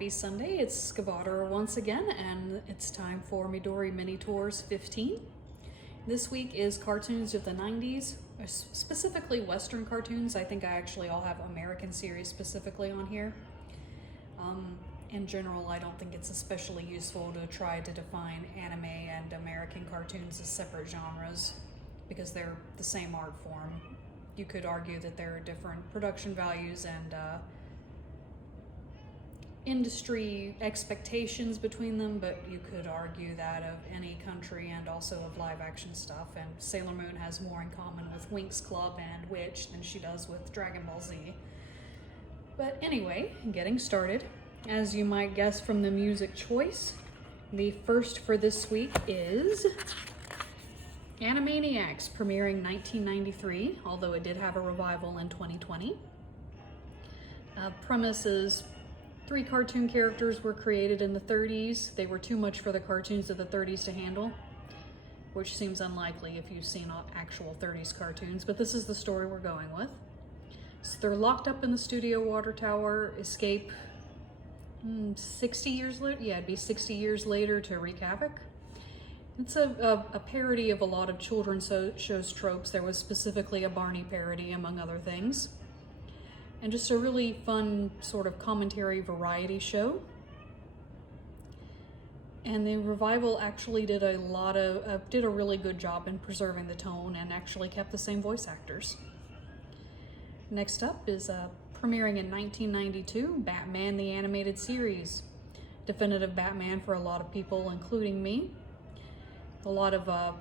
Happy Sunday, it's Skavader once again, and it's time for Midori Minitours 15. This week is cartoons of the 90s, specifically Western cartoons. I think I actually all have American series specifically on here. In general, I don't think it's especially useful to try to define anime and American cartoons as separate genres because they're the same art form. You could argue that there are different production values and industry expectations between them, but you could argue that of any country and also of live action stuff, and Sailor Moon has more in common with Winx Club and Witch than she does with Dragon Ball Z. But anyway, getting started. As you might guess from the music choice, the first for this week is Animaniacs, premiering 1993, although it did have a revival in 2020. Premise is 3 cartoon characters were created in the 30s. They were too much for the cartoons of the 30s to handle, which seems unlikely if you've seen actual 30s cartoons, but this is the story we're going with. So they're locked up in the studio water tower, escape 60 years later? Yeah, it'd be 60 years later to wreak havoc. It's a parody of a lot of children's shows tropes. There was specifically a Barney parody, among other things. And just a really fun sort of commentary variety show. And the revival actually did a really good job in preserving the tone and actually kept the same voice actors. Next up is premiering in 1992, Batman the Animated Series. Definitive Batman for a lot of people, including me. A lot of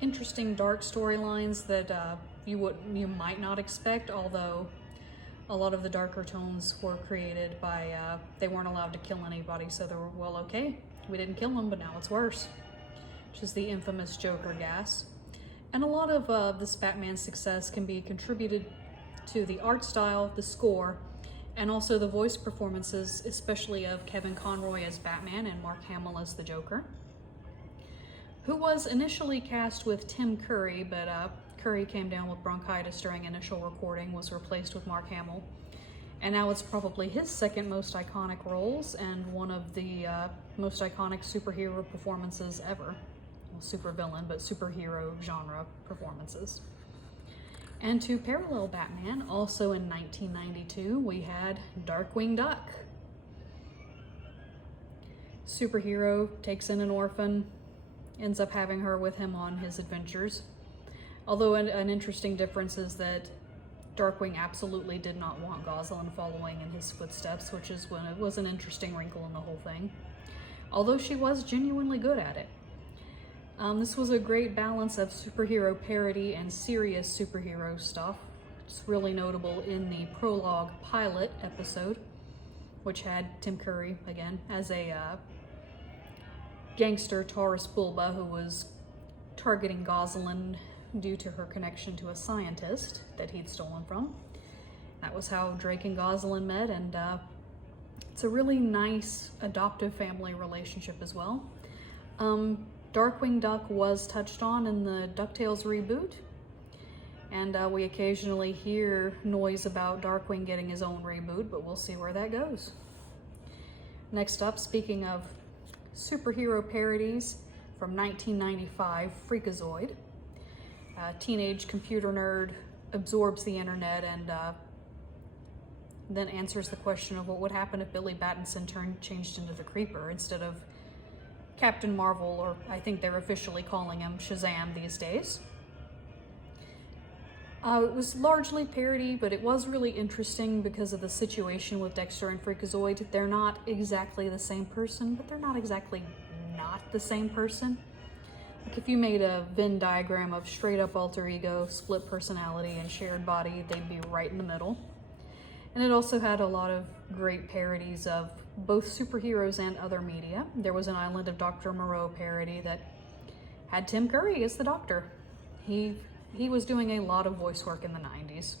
interesting dark storylines that you might not expect, although a lot of the darker tones were created by, they weren't allowed to kill anybody, so they were, well, okay, we didn't kill him, but now it's worse. Which is the infamous Joker gas. And a lot of this Batman's success can be contributed to the art style, the score, and also the voice performances, especially of Kevin Conroy as Batman and Mark Hamill as the Joker, who was initially cast with Tim Curry, but Curry came down with bronchitis during initial recording, was replaced with Mark Hamill, and now it's probably his second most iconic roles and one of the most iconic superhero performances ever. Well, supervillain, but superhero genre performances. And to parallel Batman, also in 1992, we had Darkwing Duck. Superhero takes in an orphan, ends up having her with him on his adventures. Although an interesting difference is that Darkwing absolutely did not want Gosalyn following in his footsteps, which is when it was an interesting wrinkle in the whole thing. Although she was genuinely good at it. This was a great balance of superhero parody and serious superhero stuff. It's really notable in the prologue pilot episode, which had Tim Curry, again, as a gangster Taurus Bulba who was targeting Gosalyn due to her connection to a scientist that he'd stolen from. That was how Drake and Gosalyn met, and it's a really nice adoptive family relationship as well. Darkwing Duck was touched on in the DuckTales reboot, and we occasionally hear noise about Darkwing getting his own reboot, but we'll see where that goes. Next up, speaking of superhero parodies, from 1995, Freakazoid. A teenage computer nerd absorbs the internet and then answers the question of what would happen if Billy Battinson changed into the Creeper instead of Captain Marvel, or I think they're officially calling him Shazam these days. It was largely parody, but it was really interesting because of the situation with Dexter and Freakazoid. They're not exactly the same person, but they're not exactly not the same person. Like if you made a Venn diagram of straight up alter ego, split personality, and shared body, they'd be right in the middle. And it also had a lot of great parodies of both superheroes and other media. There was an Island of Dr. Moreau parody that had Tim Curry as the Doctor. He was doing a lot of voice work in the 90s.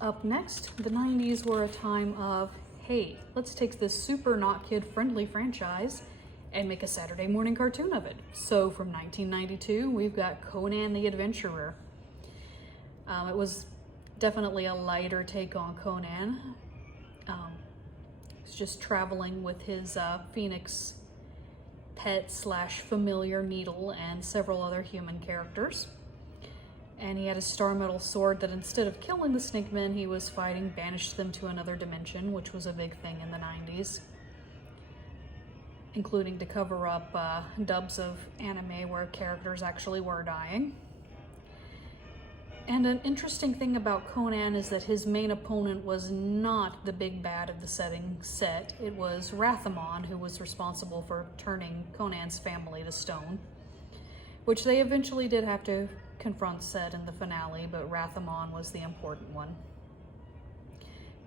Up next, the 90s were a time of, hey, let's take this super not kid-friendly franchise and make a Saturday morning cartoon of it. So from 1992, we've got Conan the Adventurer. It was definitely a lighter take on Conan. He's just traveling with his phoenix pet slash familiar Needle and several other human characters. And he had a star metal sword that instead of killing the snake men, he was fighting banished them to another dimension, which was a big thing in the 90s. Including to cover up dubs of anime where characters actually were dying. And an interesting thing about Conan is that his main opponent was not the big bad of the set. It was Rathamon, who was responsible for turning Conan's family to stone, which they eventually did have to confront Set in the finale, but Rathamon was the important one.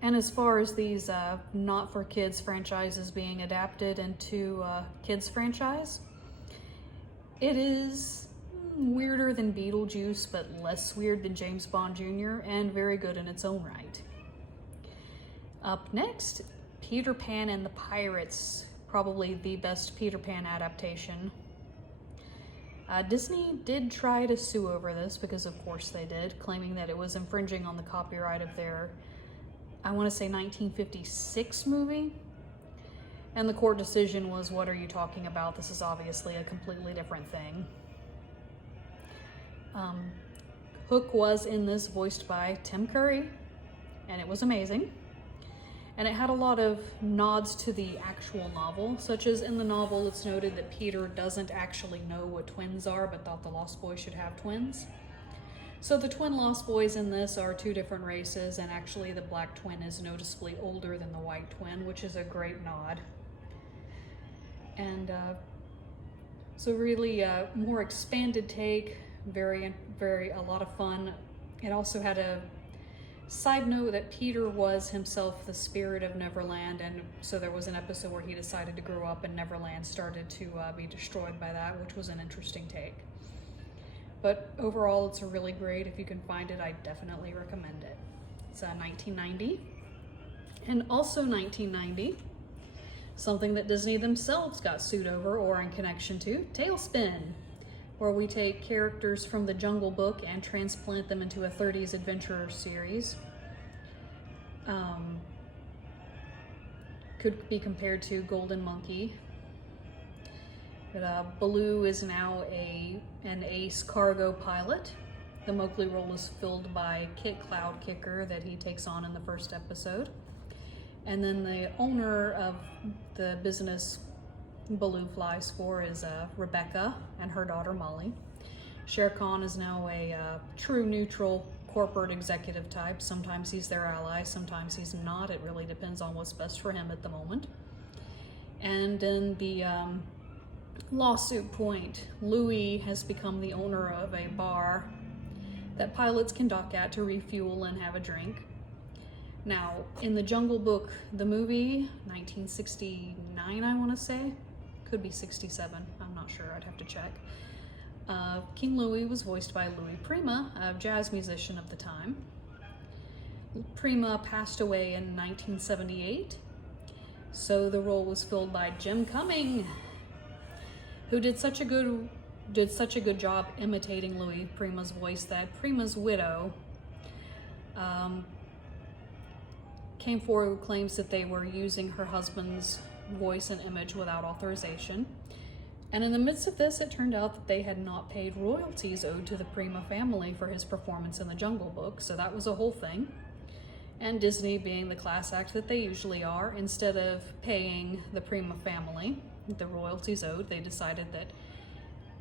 And as far as these not-for-kids franchises being adapted into a kids franchise, it is weirder than Beetlejuice, but less weird than James Bond Jr., and very good in its own right. Up next, Peter Pan and the Pirates, probably the best Peter Pan adaptation. Disney did try to sue over this, because of course they did, claiming that it was infringing on the copyright of their, I want to say 1956 movie. And the court decision was, what are you talking about? This is obviously a completely different thing. Hook was in this voiced by Tim Curry, and it was amazing. And it had a lot of nods to the actual novel, such as in the novel it's noted that Peter doesn't actually know what twins are, but thought the Lost Boys should have twins. So the twin Lost Boys in this are two different races, and actually the black twin is noticeably older than the white twin, which is a great nod. And so really a more expanded take, a lot of fun. It also had a side note that Peter was himself the spirit of Neverland, and so there was an episode where he decided to grow up and Neverland started to be destroyed by that, which was an interesting take. But overall, it's a really great. If you can find it, I definitely recommend it. It's 1990. And also 1990, something that Disney themselves got sued over or in connection to, Tailspin, where we take characters from the Jungle Book and transplant them into a 30s adventure series. Could be compared to Golden Monkey. But Baloo is now an ace cargo pilot. The Mowgli role is filled by Kit Cloudkicker that he takes on in the first episode. And then the owner of the business Baloo flies for is Rebecca and her daughter Molly. Shere Khan is now a true neutral corporate executive type. Sometimes he's their ally, sometimes he's not. It really depends on what's best for him at the moment. And in the lawsuit point, Louis has become the owner of a bar that pilots can dock at to refuel and have a drink. Now, in the Jungle Book, the movie, 1969, I want to say, could be 67, I'm not sure, I'd have to check. King Louis was voiced by Louis Prima, a jazz musician of the time. Prima passed away in 1978, so the role was filled by Jim Cumming, who did such a good job imitating Louis Prima's voice that Prima's widow came forward with claims that they were using her husband's voice and image without authorization. And in the midst of this, it turned out that they had not paid royalties owed to the Prima family for his performance in the Jungle Book, so that was a whole thing. And Disney, being the class act that they usually are, instead of paying the Prima family the royalties owed, they decided that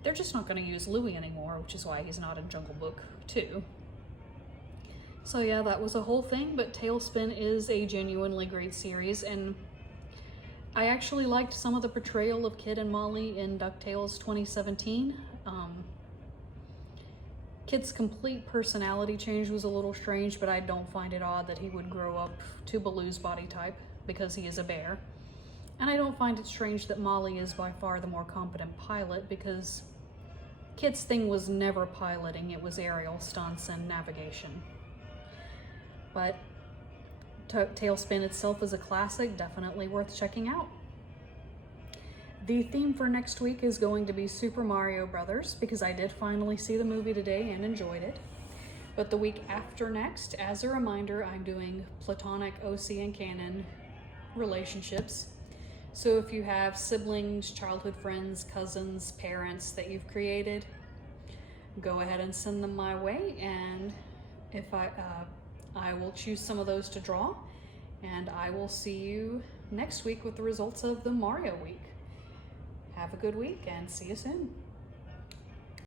they're just not going to use Louis anymore, which is why he's not in Jungle Book 2. So yeah, that was a whole thing, but Tailspin is a genuinely great series, and I actually liked some of the portrayal of Kid and Molly in DuckTales 2017. Kid's complete personality change was a little strange, but I don't find it odd that he would grow up to Baloo's body type, because he is a bear. And I don't find it strange that Molly is by far the more competent pilot, because Kid's thing was never piloting, it was aerial stunts and navigation. But Tailspin itself is a classic, definitely worth checking out. The theme for next week is going to be Super Mario Brothers, because I did finally see the movie today and enjoyed it. But the week after next, as a reminder, I'm doing platonic OC and Canon relationships. So if you have siblings, childhood friends, cousins, parents that you've created, go ahead and send them my way, and if I will choose some of those to draw, and I will see you next week with the results of the Mario week. Have a good week and see you soon.